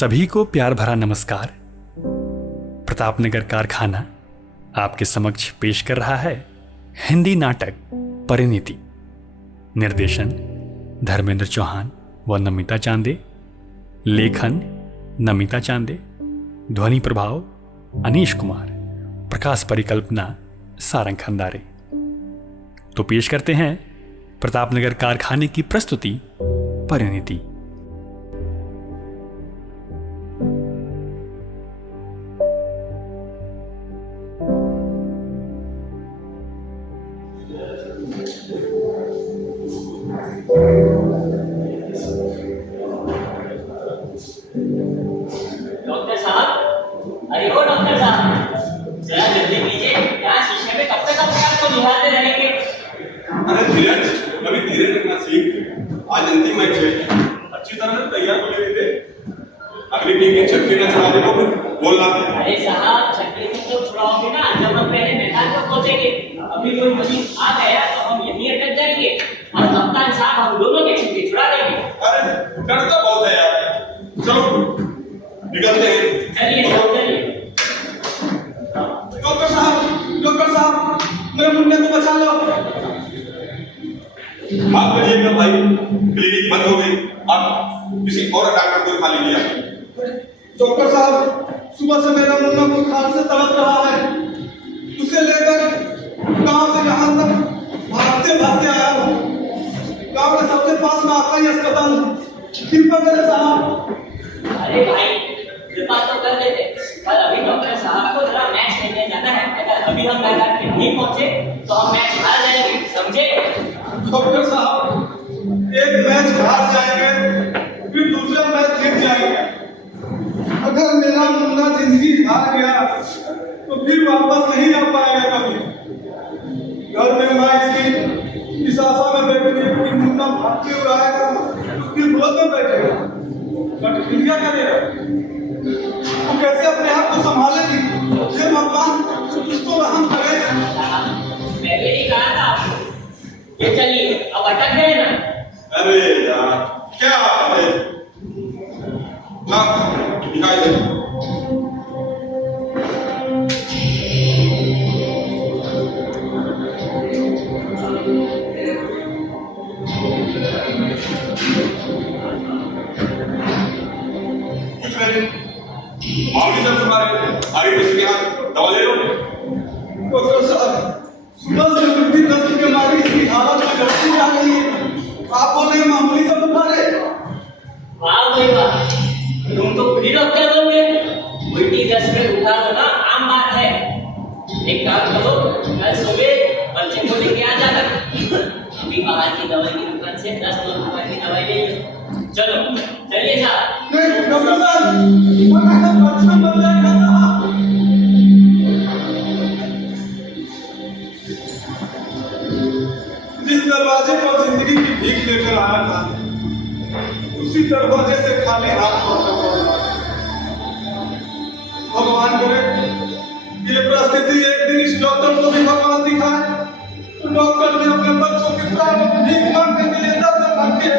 सभी को प्यार भरा नमस्कार। प्रतापनगर कारखाना आपके समक्ष पेश कर रहा है हिंदी नाटक परिणीति। निर्देशन धर्मेंद्र चौहान व नमिता चांदे। लेखन नमिता चांदे। ध्वनि प्रभाव अनीश कुमार। प्रकाश परिकल्पना सारंग खंदारे। तो पेश करते हैं प्रतापनगर कारखाने की प्रस्तुति परिणीति। डॉक्टर साहब, अरे ओ डॉक्टर साहब, जरा जल्दी कीजिए। यहाँ शीशे में कब तक अपने आप को निहारते रहेंगे? अरे धीरज, कभी धीरे रखना सीख। आज अंतिम मैच है, अच्छी तरह से तैयार हो गए थे। अगली टीम की छक्के न छुड़ा देखो, बोलना। अरे साहब, छक्के तो छुड़ाओगे ना जब हम पहले मैदान पर पहुंचेंगे। अभी कोई मशीन आ गया तो हम यहीं अटक जाएंगे और कप्तान साहब हम दोनों के छक्के छुड़ा देंगे। अरे डरता बहुत है यार। चलो निकलते हैं। चलिए साहब, चलिए। डॉक्टर साहब, मेरे मुन्ने को बचा लो। माफ करिएगा भाई, क्लिनिक बंद हो गई। आप किसी और डॉक्टर को दिखा लीजिए। डॉक्टर साहब, सुबह से मेरा मुन्ना बुखार से तड़प रहा है। उसे लेकर गांव से यहाँ तक भागते भागते आया हूँ। गांव के सबसे पास में आपका ही अस्पताल है। कृपा करें साहब। अरे भाई, कृपा तो कर देते, पर अभी डॉक्टर साहब को जरा मैच खेलने जाना है। अगर अभी हम मैदान पे नहीं पहुंचे तो हम मैच हार जाएंगे, समझे? डॉक्टर साहब, एक मैच हार जाएंगे, फिर दूसरा मैच जीत जाएंगे। अगर मेरा मुन्ना जिंदगी हार गया तो फिर वापस नहीं आ पाएगा कभी। घर में माँ इसकी इस आशा में बैठी है कि मुन्ना भागते हुए आएगा तो फिर रोते बैठेगा। बट फिर क्या करेगा? वो कैसे अपने आप को संभालेगी? हे भगवान, उसको रहम करेगा। पहले ही कहा था आपको। ये चलिए, अब अटक गए ना। अरे यार, क्या है? ना दिखाई दे। कुछ नहीं, मामूली सा बीमारी है। आगे किसी के हाथ दवा ले लो। डॉक्टर साहब, सुबह से वृद्धि दस्त की बीमारी की हालत में बढ़ती जा रही है। आप बोले मामूली सा बुखार है। वाह भाई वाह, तुम तो खुद ही डॉक्टर बन गए। उल्टी दस्त में बुखार होना आम बात है। एक काम करो, कल सुबह बच्चे को लेके आ जाना। अभी बाहर की दवाई की दुकान से 10 रुपए की दवाई ले लो। चलो चलिए साहब। नहीं डॉक्टर साहब, मैं बच्चा बन जाएगा। जिस दरवाजे पर जिंदगी की भीख लेकर आया था, उसी दरवाजे से खाली हाथ लौटा पड़ा। भगवान करे ये परिस्थिति एक दिन इस डॉक्टर को भी भगवान दिखाए तो डॉक्टर ने अपने बच्चों के प्राण भीख मांगने के लिए दर्द मांगे।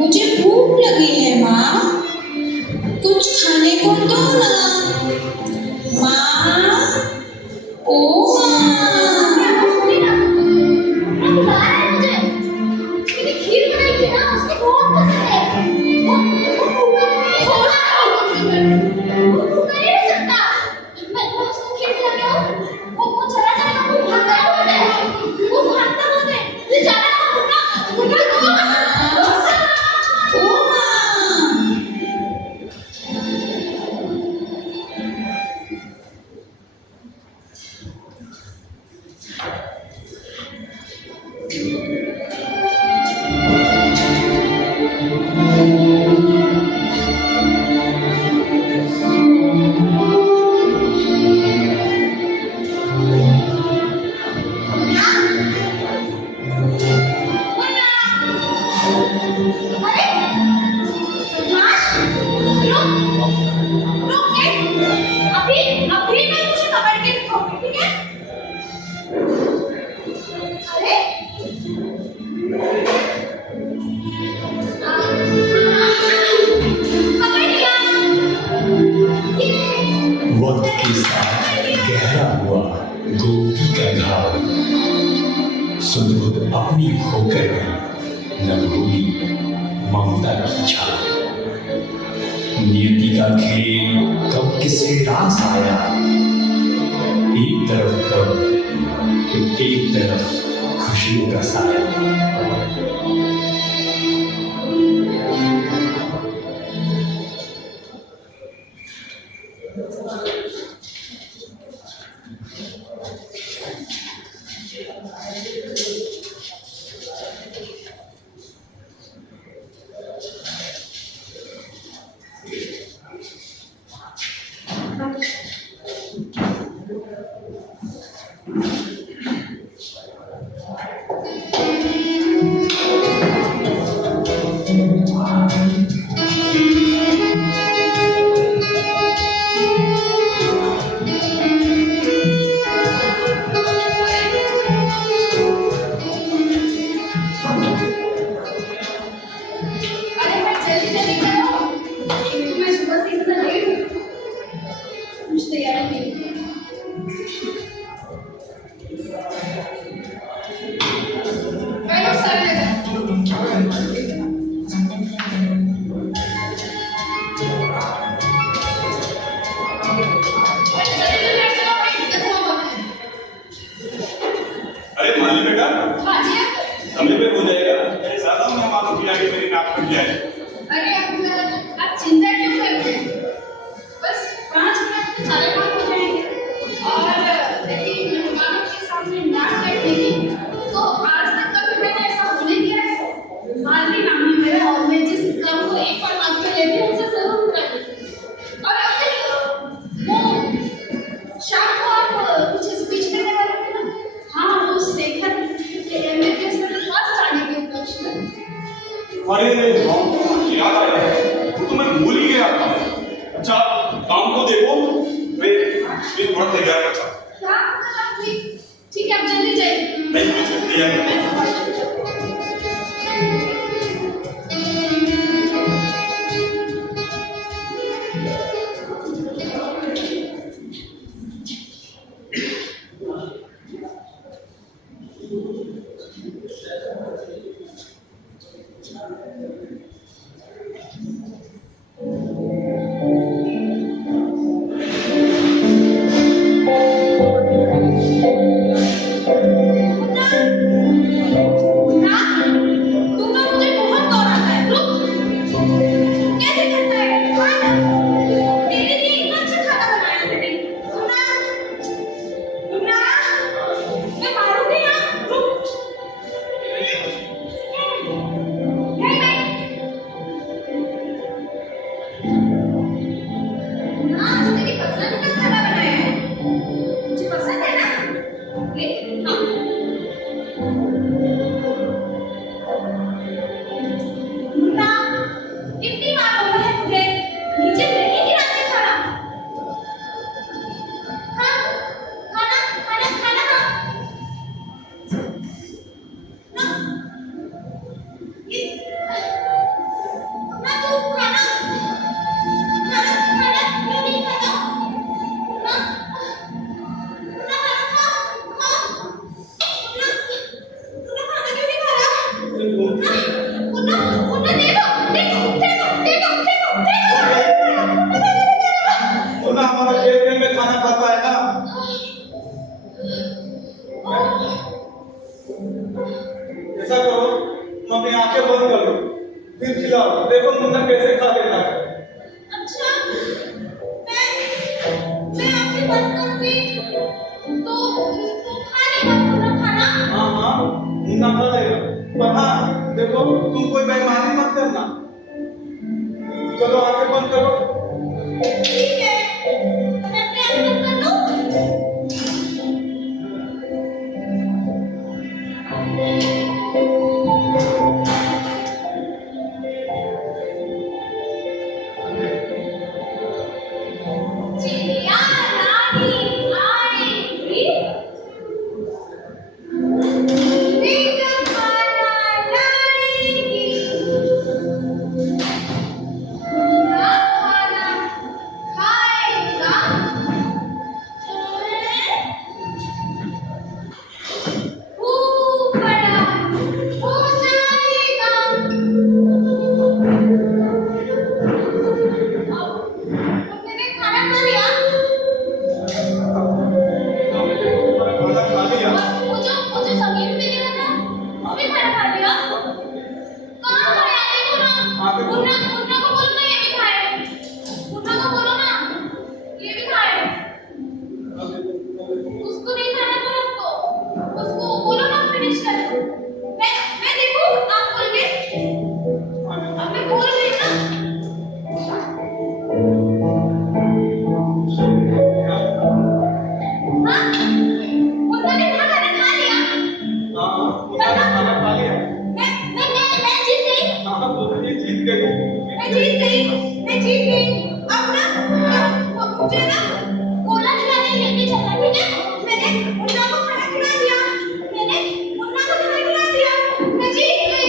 मुझे भूख लगी है माँ, कुछ खाने को दो ना। माँ, ओ माँ। बुला रहा है मुझे। मैंने खीर बनाई थी ना, उसको बहुत पसंद है। वो भूखा नहीं रह सकता। मैं उसको खीर खिला के आऊं, वो चला जाएगा, वो भागता बहुत है। ये जाना है, भूखा ओ माँ। वक्त के साथ गहरा हुआ गोपी का घाव, सुदृढ़ अपनी होकर भी न भूली ममता की छाप। नियति का खेल कब किसके रास आया, एक तरफ कब तो एक तरफ खुशियों का साया। अरे मान ली बेटा, समय पे हो जाएगा। ऐसा ना मैं मालूम किया कि मेरी नाक फट जाए। अरे आप चिंता क्यों करते हैं? बस 5 मिनट में सारे काम हो जाएंगे। और लेकिन मेहमानों के सामने नाक कटने की तो आज तक कभी मैंने ऐसा होने दिया है? मालती नाम है मेरा, और मैं जिस काम को एक बार हाथ में लेती हूँ उसे जरूर कर देती हूँ। और अब देखो, वो शाम को आप कुछ स्पीच देने वाले थे ना? हाँ, वो शेखर के एमबीबीएस में फर्स्ट आने के उपलक्ष्य में। अरे याद आया, वो तो मैं भूल ही गया था। अच्छा, काम को देखो, मैं थोड़ा तैयार करता हूँ। ठीक है, आप जल्दी जाइए। नहीं, कुछ तैयार करता हूँ। ऐसा करो, तुम अपनी आंखें बंद कर लो, फिर खिलाओ, देखो मुन्ना कैसे खा लेता है। अच्छा, मैं आंखें बंद कर दी तो खा लेगा मुन्ना खाना? हाँ, मुन्ना खा लेगा, पर हाँ देखो तुम कोई बेईमानी मत करना। चलो आंखें बंद करो। ठीक है, मैं अपनी आंखें बंद कर लूं? चिड़िया रानी आएगी, मीठा खाना लाएगी, मुन्ना खाना खाएगा, खूब बड़ा हो जाएगा। अब मैंने खाना खा लिया, खाना खा लिया। वो जो संगीत में गिरा था वो भी खाना खा लिया। कहाँ खाया? देखो ना, मुन्ना को बोलो ना ये भी खाए, मुन्ना को बोलो ना ये भी खाए। उसको नहीं खाना तो उसको बोलो ना फिनिश कर। मैं देखूं आप खोल के? अब मैं खोल रही ना। हाँ, मुन्ना ने खाना खा लिया। हाँ, मुन्ना ने खाना खा लिया। मैं जीत गई। हाँ, तुम ये जीत गई। मैं जीत गई। अब ना मुझे ना गोला खिलाने लेके चलना, ठीक है? मैंने मुन्ना को खाना खिला दिया। मैं जीत गई।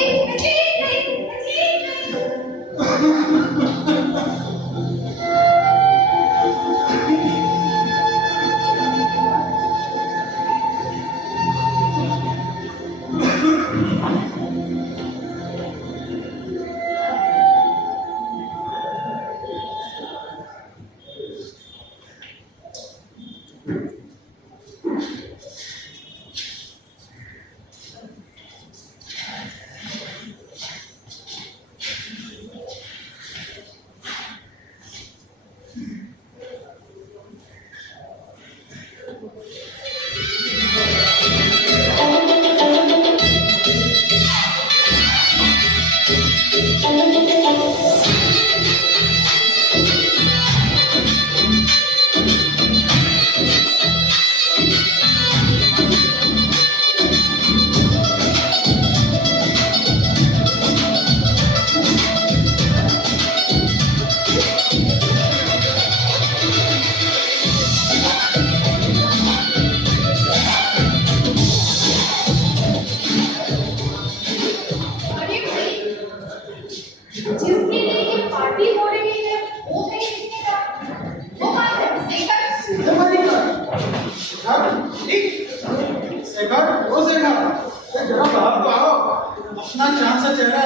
अपना चांद सा चेहरा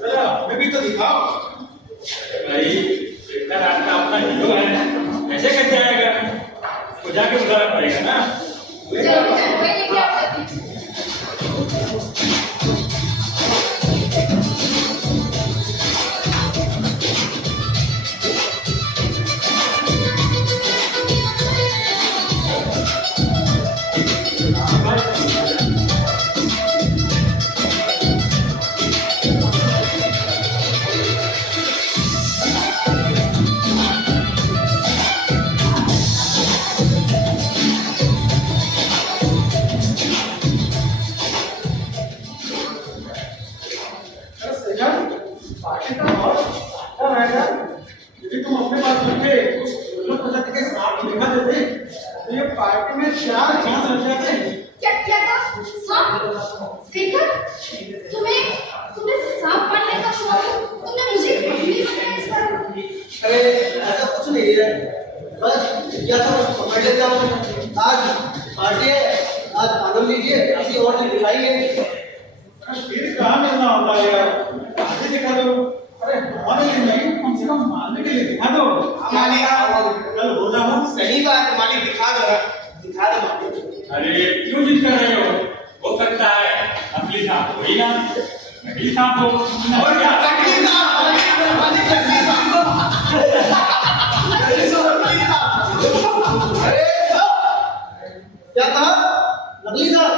जरा हमें भी तो दिखाओ। भाई बेटा आपका अपना हीरो है, ऐसे कैसे आएगा? उसको जाके बुलाना पड़ेगा ना। तुम अपने पास रखे प्रजाति के सांप दिखा देते तो ये पार्टी में 4 चांद लग जाते। क्या था? सांप? देखा? तुम्हें सांप बनने का शौक है? तुमने मुझे कभी नहीं बताया इस बारे में। अरे ऐसा कुछ नहीं है, बस या तो समझ लेता हूँ। आज पार्टी है, आज आनंद लीजिए, किसी और से दिखाइए। फिर कहाँ मिलना होता है यार, आगे दिखा दो। अरे हमारे लिए नहीं, कम से कम मालिक के लिए दिखा दो। मालिक कल हो जाओ। सही बात है मालिक, दिखा दो मालिक। अरे क्यों जिद कर रहे हो? सकता है असली सांप वही नकली सांप हो और क्या नकली सांप। अरे क्या कहा? नकली सांप?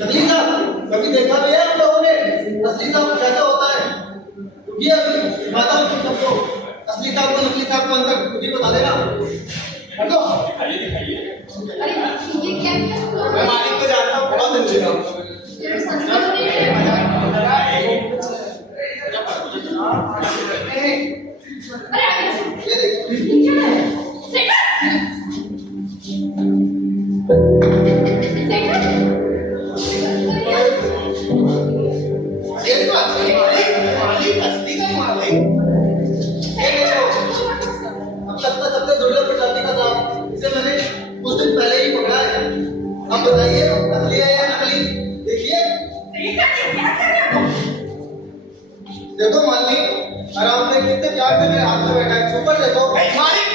नकली सांप कभी देखा नहीं है आप लोगों ने? असली सांप कैसा होता है? ये अभी दिखाता हूँ सबको। असली सांप को नकली सांप को अंतर खुद ही बता देना। हटो। दिखाइए अरे ये क्या क्या मैं मालिक को जानता हूँ, बहुत अच्छे हो। ये सच में तो नहीं है। अरे ये देखो। क्या है? सेकंड ये तो असली मालिक असली का मालिक। ये देखो। अब तक का सबसे दुर्लभ प्रजाति का सांप, इसे मैंने कुछ दिन पहले ही पकड़ा है। अब बताइए असली है या नकली? देखिए। देखो मालिक, आराम से कितने प्यार से मेरे हाथ में बैठा है। ऊपर देखो। मालिक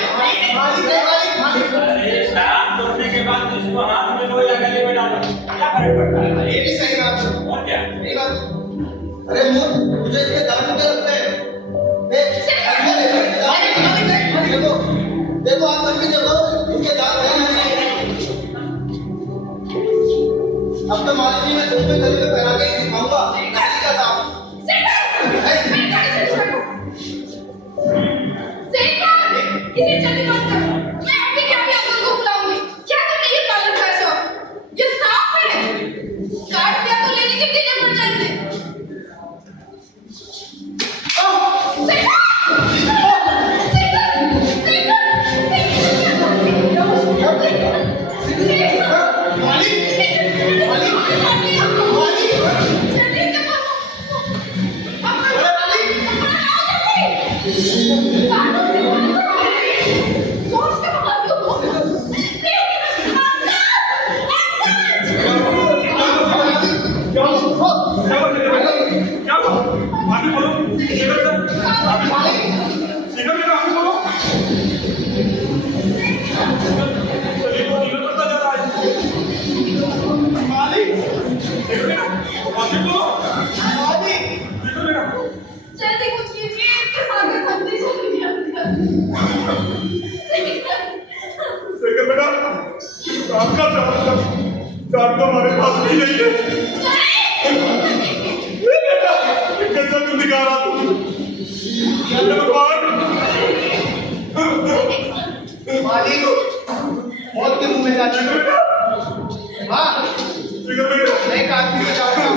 अरे सांप तोड़ने के बाद उसको हाथ में लो या गले में डालो, क्या फर्क पड़ता है? ये भी सही बात। और क्या? सही बात। अरे मुझे इसके दांत मुझे लगते हैं। देखो देखो आप सब भी देखो, इसके दांत हैं ना? अब तो मालिक जी मैं दूसरे गले में पहना के ही दिखाऊंगा नकली का सांप। इसे जल्दी बंद करो। मैं अभी क्या भी अंकल को बुलाऊंगी। क्या तुमने ये पालन कर सो? ये सांप है। काट दिया तो लेने के दिन पड़ जाएंगे। जल्दी कुछ कीजिए, इसके साथ ठंडी चली शेखर बेटा, आपका चार तो हमारे पास भी नहीं है। बेटा, कैसा तुम दिखा रहा तू? भगवान, मालिक मौत के मुंह में जा चुके हो। हाँ, शेखर बेटा, एक आदमी को चाहता हूँ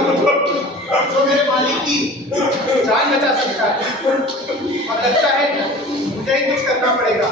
जो मेरे मालिक की जान बचा सकता है। और लगता है मुझे ही कुछ करना पड़ेगा।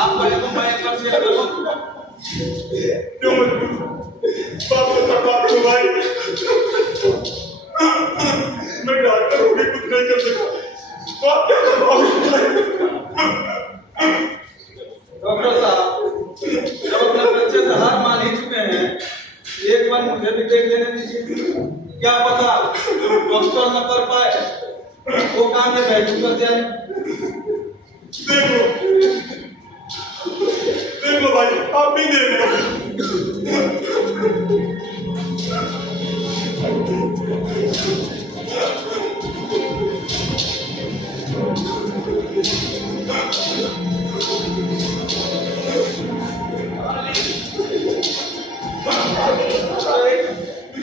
आपका ये तो मैं कर से क्यों मत बाप को बात को भाई मैं डॉक्टर हो भी कुछ नहीं कर सका बाप क्या डॉक्टर साहब जब अपने बच्चे से हार मान ही चुके हैं एक बार मुझे भी देख लेने दीजिए क्या पता डॉक्टर न कर पाए वो काम में बैठू कर जाए देख लो भाई आप भी देख लो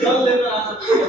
जल लेकर आ सकते हैं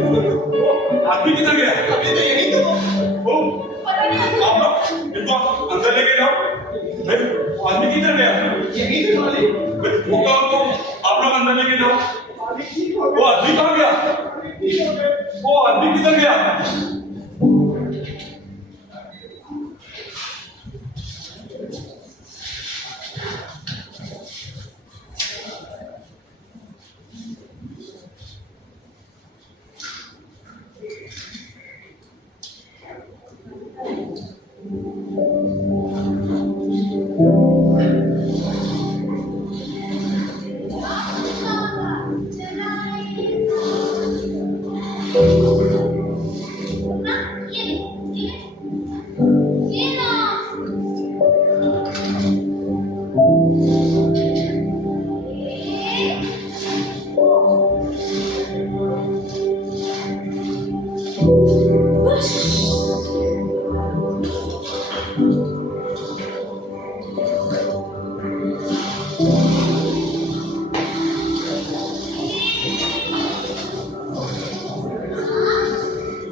आदमी किधर गया? अभी तो यही तो वो आप लोग इनको अंदर लेके जाओ। आदमी किधर गया? यही तो मालिक वो आप लोग अंदर लेके जाओ। वो आदमी कहाँ गया? वो आदमी किधर गया?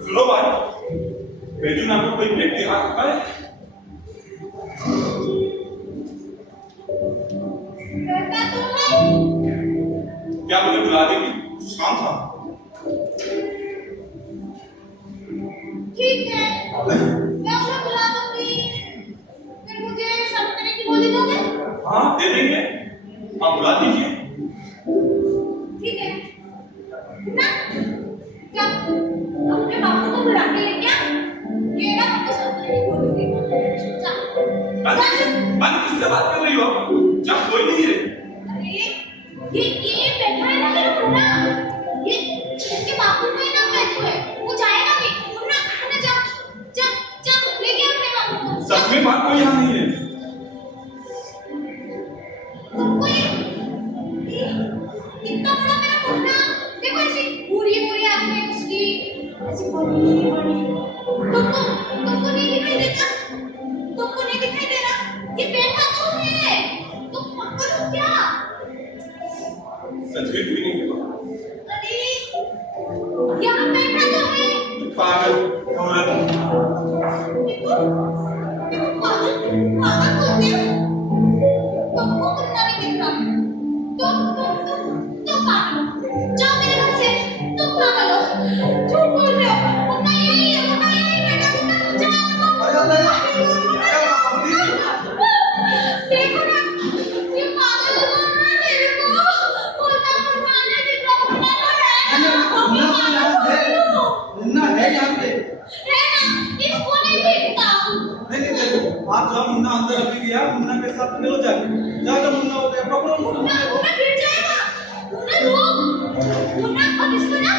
सुनो भाई, बेजू नाम का कोई व्यक्ति आ सकता है? क्या मुझे बुला देगी? कुछ काम था? ठीक है, मैं उन्हें बुला दूंगी। फिर मुझे संतरे की गोली दोगे? हाँ, दे देंगे। आप बुला दीजिए। ठीक है। ना, क्या अपने बापू को बुला के लेके आ? ये ना मुझे संतरे की गोली देगा। जा। मैं किससे बात कर रही हो? जब कोई नहीं है। अरे, ये बैठा है ना मेरा मुन्ना। ये इसके बापू को ही ना बैठो है। वो जाएगा भी। मुन्ना, जा, जा, जा, लेके आ अपने बापू औरत तुमको मुन्ना नहीं दिख रहा। तुम पागल हो। जाओ मेरे घर से। तुम पागल हो। झूठ बोल रहे हो। मुन्ना यही है। मुन्ना यही बेटा। मुन्ना जाओ। देखो ना, ये पागल बोल रहा है मेरे को। मुन्ना नहीं दिख रहा। मुन्ना तो है। मुन्ना है यहाँ पे। है ना, इसको नहीं दिखता। नहीं देखो, आप जाओ, मुन्ना अंदर अभी गया, मुन्ना के साथ खेलो जाके। जाओ मुन्ना हो गया, पकड़ो मुन्ना गिर जाएगा। मुन्ना रुक। मुन्ना अब इसको ना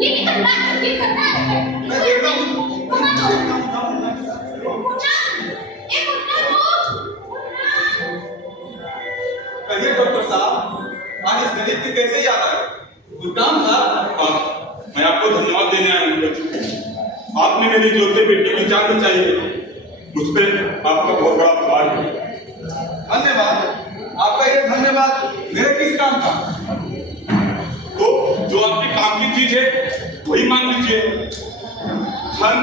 ये नहीं करना है। ये करना है। मैं देखता हूँ। मुन्ना जाओ मुन्ना के साथ खेलो। मुन्ना रुक। कहिए डॉक्टर साहब, आज इस गरीब की कैसे याद आए? कोई काम था? हाँ, मैं आपको धन्यवाद देने आया हूँ बच्चों। आपने मेरी इकलौते बेटे की जान बचाई। मुझ पर आपका बहुत बड़ा आभार है। धन्यवाद। आपका ये धन्यवाद मेरे किस काम का? तो जो आपके काम की चीज है वही मांग लीजिए। धन,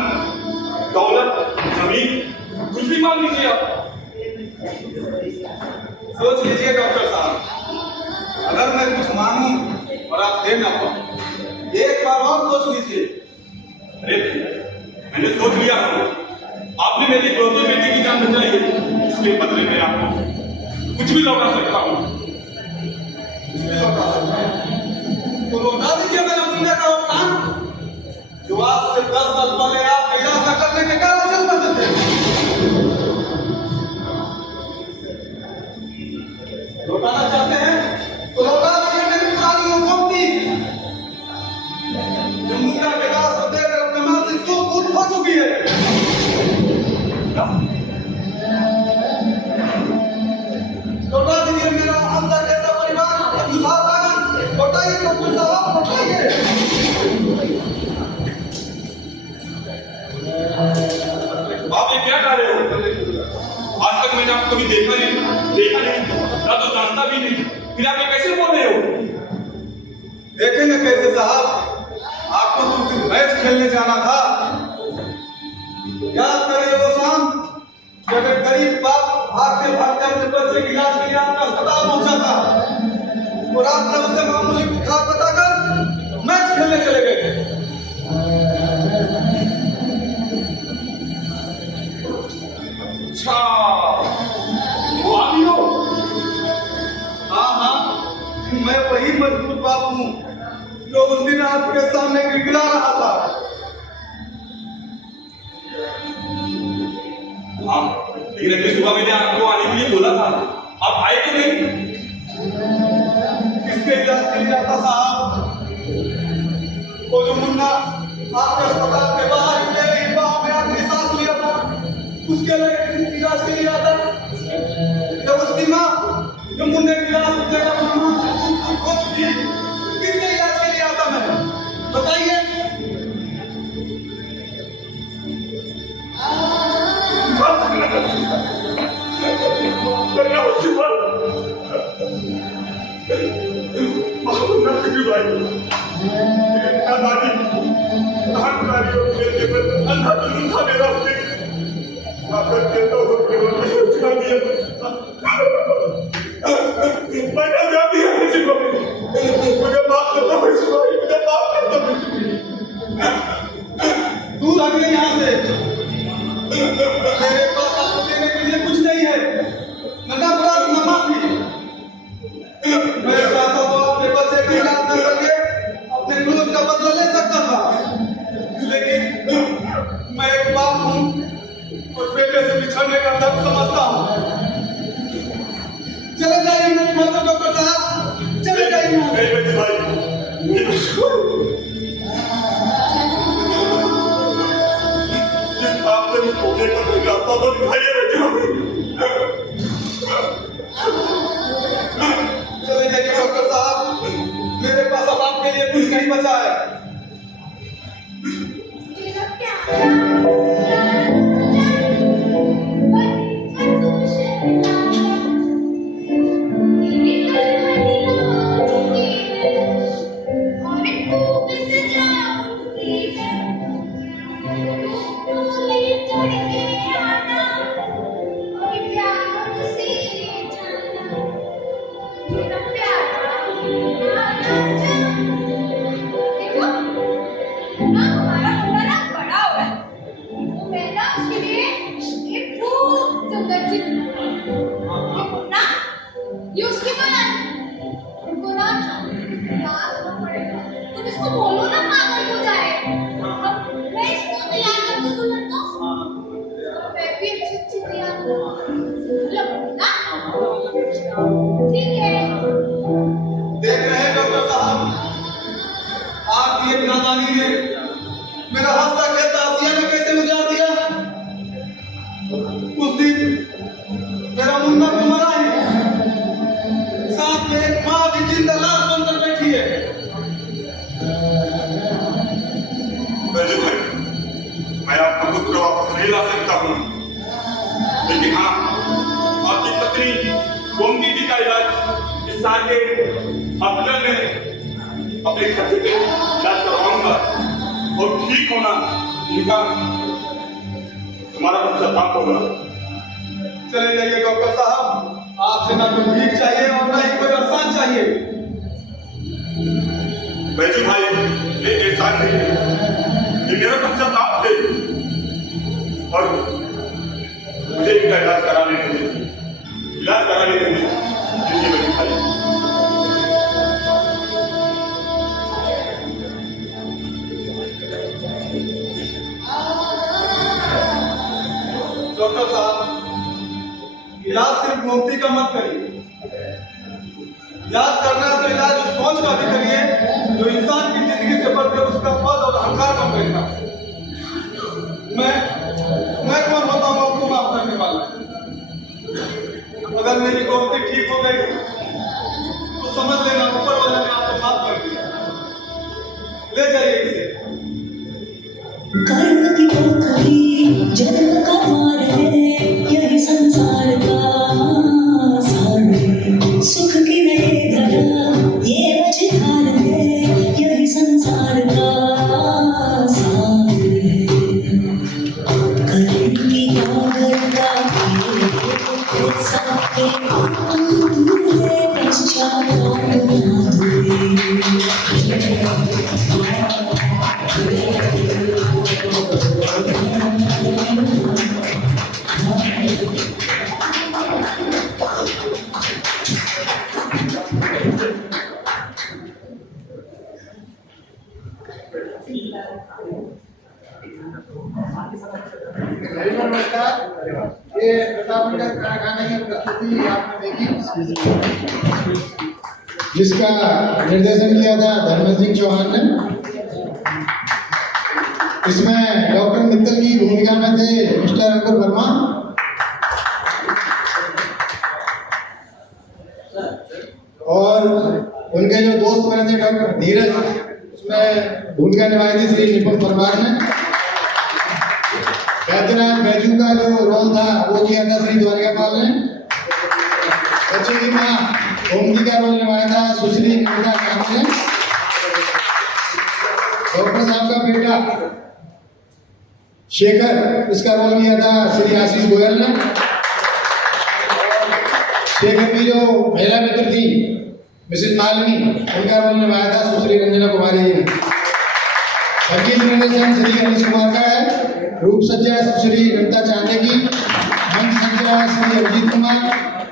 दौलत, जमीन, कुछ भी मांग लीजिए आप। सोच लीजिए डॉक्टर साहब, अगर मैं कुछ मांगूं और आप दे ना पाओ, एक बार और सोच लीजिए। अरे मैंने सोच लिया हूँ। आपने मेरी इकलौते बेटी की जान बचाई है, इसके बदले में आपको कुछ भी लौटा सकता हूँ। कुछ भी लौटा सकता हूं। तो लौटा दीजिए मेरे मुन्ने का वो काम जो आज से 10 साल पहले आप इलाज न करने के कारण चल बंद थे। लौटाना चाहते हैं तो लौटा दीजिए मेरी पुरानी हुकूमती जो मुन्ना के लाश को देकर अपने मानसिक सुख कूद हो चुकी है। लौटा दीजिए मेरा अंदर जैसा परिवार, विशाल आनंद। लौटाइए डॉक्टर साहब, लौटाइए। आप ये क्या कर रहे हो? आज तक मैंने आपको कभी देखा नहीं, ना तो जानता भी नहीं, फिर आप ये कैसे बोल रहे हो? देखेंगे कैसे साहब, आपको तो सिर्फ मैच खेलने जाना था। याद करिए वो शाम जब एक गरीब बाप भागते भागते अपने बच्चे के इलाज के लिए आपका अस्पताल पहुंचा था और आपने उससे मामूली बुखार बताकर मैच खेलने चले गए थे। अच्छा, वो आप ही हो? हाँ हाँ, मैं वही मजबूत बाप हूँ जो उस दिन आपके सामने गिड़गिड़ा रहा था। हाँ, लेकिन अगली सुबह मैंने आपको आने के लिए बोला था, आप आए क्यों नहीं? किसके इलाज के लिए आता साहब? वो जो मुन्ना आपके अस्पताल के बाहर निकले बाहों में आखिरी सांस लिया था, उसके लिए इलाज के लिए आता। जब उसकी माँ जो मुन्ने की इलाज की जगह मामा से खो चुकी है, किसके इलाज के लिए आता मैं? बताइए। दूर अगले यहाँ से मेरे पास आपको देने के लिए कुछ नहीं है, न नफरत न माफी। मैं चाहता हूँ अपने बच्चे की इलाज न करके अपने क्रोध का बदला ले सकता था, लेकिन मैं एक बाप हूँ और बेटे से बिछड़ने का दर्द समझता हूँ। चले जाइए मेरे घर से डॉक्टर साहब, चले जाइए। नहीं बच्चे भाई, आपने मुझे करने का पापा दिखाइए बच्चे भाई। चले जाइए डॉक्टर साहब, मेरे पास अब आपके लिए कुछ नहीं बचा है। और डोले चढ़ के आना और प्यार से ले जाना मेरा प्यारा राजा। देखो ना हमारा मुंडा ना बड़ा हुआ है तो मैं ना उसके लिए एक खूब सुंदर सी ना ये उसकी तो है उनको ना याद रखना पड़ेगा। तुम इसको बोलो ना पागल हो जाए। अब मैं इसको तैयार कर दूं दुल्हन को और मैं भी अच्छी तैयार करूं ना। ठीक है देख रहे हैं डॉक्टर साहब, आपकी एक नादानी ने मेरा हंसता खेलता हंसिया में कैसे उजाड़ दिया। उस दिन मेरा मुन्ना को मरा है, साथ में एक माँ भी जिंदा लाश बनकर बैठी है। बैजू भाई, मैं आपका पुत्र वापस नहीं ला सकता हूँ, लेकिन हाँ, आपकी पत्नी गोमती जी का इलाज इस साल के अप्रैल में अपने खर्चे पे इलाज करवाऊंगा और ठीक होना इनका हमारा पश्चाताप होगा। चले जाइए डॉक्टर साहब, आपसे ना कोई भीख चाहिए और ना ही कोई एहसान चाहिए। बैजू भाई, ये एहसान नहीं है, ये मेरा पश्चाताप है और मुझे इनका इलाज कराने के लिए बैजू भाई। डॉक्टर साहब, इलाज सिर्फ गोमती का मत करिए, इलाज करना है तो इलाज उस पहुंच का भी करिए जो इंसान की जिंदगी से बढ़कर उसका पद और अहंकार कम करता है। मैं कौन होता हूँ आपको माफ करने वाला। अगर मेरी गोमती ठीक हो गई तो समझ लेना ऊपर वाले ने आपको माफ कर दिया। ले जाइए इसे। कर्म की पोखरी जन्म का मार है, यही संसार का सार है। सुख की नई तरह ये मझधार है, यही संसार का सार है। कर्म की नागरता के साथे तुमने पश्चाताप ना ये प्रतापनगर कारखाने की प्रस्तुति आपने देखी, जिसका निर्देशन किया था धर्मेंद्र सिंह चौहान ने। इसमें डॉक्टर मित्तल की भूमिका में थे मिस्टर अंकुर वर्मा और उनके जो दोस्त बने थे डॉक्टर धीरज, उसमें भूमिका निभाई थी श्री निपुण परमार ने। बैद्यनाथ बैजू का जो रोल था वो किया था श्री द्वारिकापाल ने। बच्चे की माँ गोमती का रोल निभाया था सुश्री निर्मला कांत ने। डॉक्टर साहब का बेटा शेखर, इसका रोल किया था श्री आशीष गोयल ने। शेखर की जो महिला मित्र थी मिसेज मालिनी, उनका रोल निभाया था सुश्री रंजना कुमारी जी ने। संगीत निर्देशन श्री अनिश कुमार का है। रूप सज्जा श्री रंता चांदे की। मंच सज्जा श्री अभिजीत कुमार।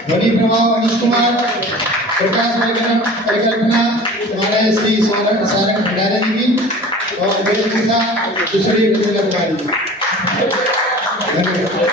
ध्वनि प्रभाव अनिश कुमार। प्रकाश परिकल्पना हमारे श्री सारंग भंडारे जी की और वेद दिशा सुश्री रंजना कुमारी जी। धन्यवाद।